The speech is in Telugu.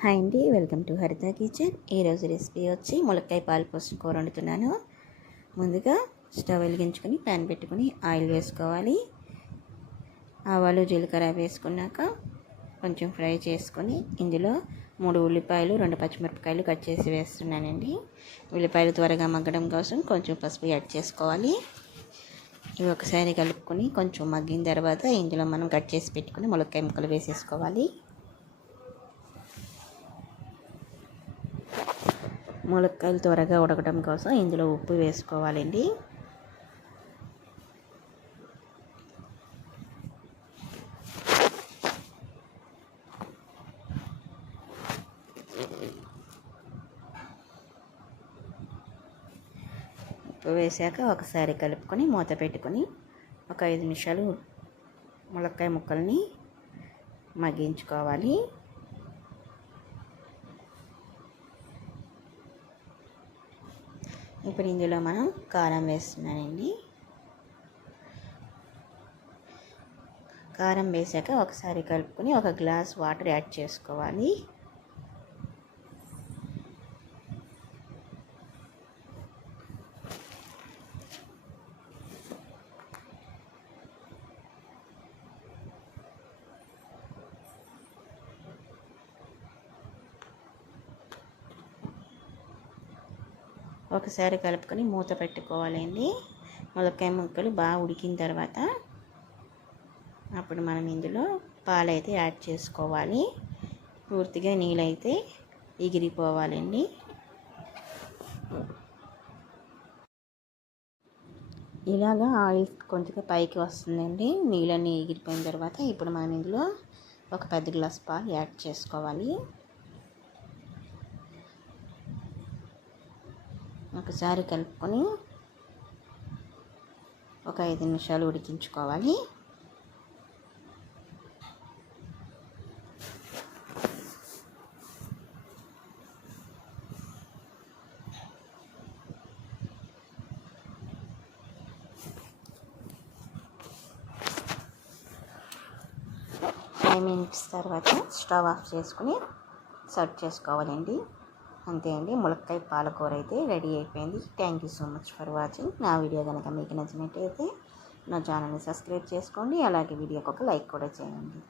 హాయ్ అండి వెల్కమ్ టు హరిత కిచెన్. ఈరోజు రెసిపీ వచ్చి ములక్కాయ పాలు పోసిన కూర వండుతున్నాను. ముందుగా స్టవ్ వెలిగించుకొని ప్యాన్ పెట్టుకొని ఆయిల్ వేసుకోవాలి. ఆవాలు జీలకర్ర వేసుకున్నాక కొంచెం ఫ్రై చేసుకొని ఇందులో మూడు ఉల్లిపాయలు రెండు పచ్చిమిరపకాయలు కట్ చేసి వేస్తున్నానండి. ఉల్లిపాయలు త్వరగా మగ్గడం కోసం కొంచెం పసుపు యాడ్ చేసుకోవాలి. ఇవి ఒకసారి కలుపుకొని కొంచెం మగ్గిన తర్వాత ఇందులో మనం కట్ చేసి పెట్టుకుని ములక్కాయ ముక్కలు వేసేసుకోవాలి. ములక్కాయలు త్వరగా ఉడకడం కోసం ఇందులో ఉప్పు వేసుకోవాలండి. ఉప్పు వేసాక ఒకసారి కలుపుకొని మూత పెట్టుకొని ఒక ఐదు నిమిషాలు ములక్కాయ ముక్కల్ని మగ్గించుకోవాలి. ఇప్పుడు ఇందులో మనం కారం వేస్తున్నానండి. కారం వేసాక ఒకసారి కలుపుకొని ఒక గ్లాస్ వాటర్ యాడ్ చేసుకోవాలి. ఒకసారి కలుపుకొని మూత పెట్టుకోవాలండి. ములక్కాయ ముక్కలు బాగా ఉడికిన తర్వాత అప్పుడు మనం ఇందులో పాలైతే యాడ్ చేసుకోవాలి. పూర్తిగా నీళ్ళైతే ఎగిరిపోవాలండి. ఇలాగా ఆయిల్ కొంచెం పైకి వస్తుందండి. నీళ్ళన్నీ ఎగిరిపోయిన తర్వాత ఇప్పుడు మనం ఇందులో ఒక పెద్ద గ్లాస్ పాలు యాడ్ చేసుకోవాలి. ఒకసారి కలుపుకొని ఒక ఐదు నిమిషాలు ఉడికించుకోవాలి. ఫైవ్ మినిట్స్ తర్వాత స్టవ్ ఆఫ్ చేసుకుని సర్వ్ చేసుకోవాలండి. అంతే అండి. ములక్కాయ పాలకూర అయితే రెడీ అయిపోయింది. Thank you so much for watching నా వీడియో కనుక మీకు నచ్చినట్టయితే నా ఛానల్ని సబ్స్క్రైబ్ చేసుకోండి. అలాగే వీడియోకి ఒక లైక్ కూడా చేయండి.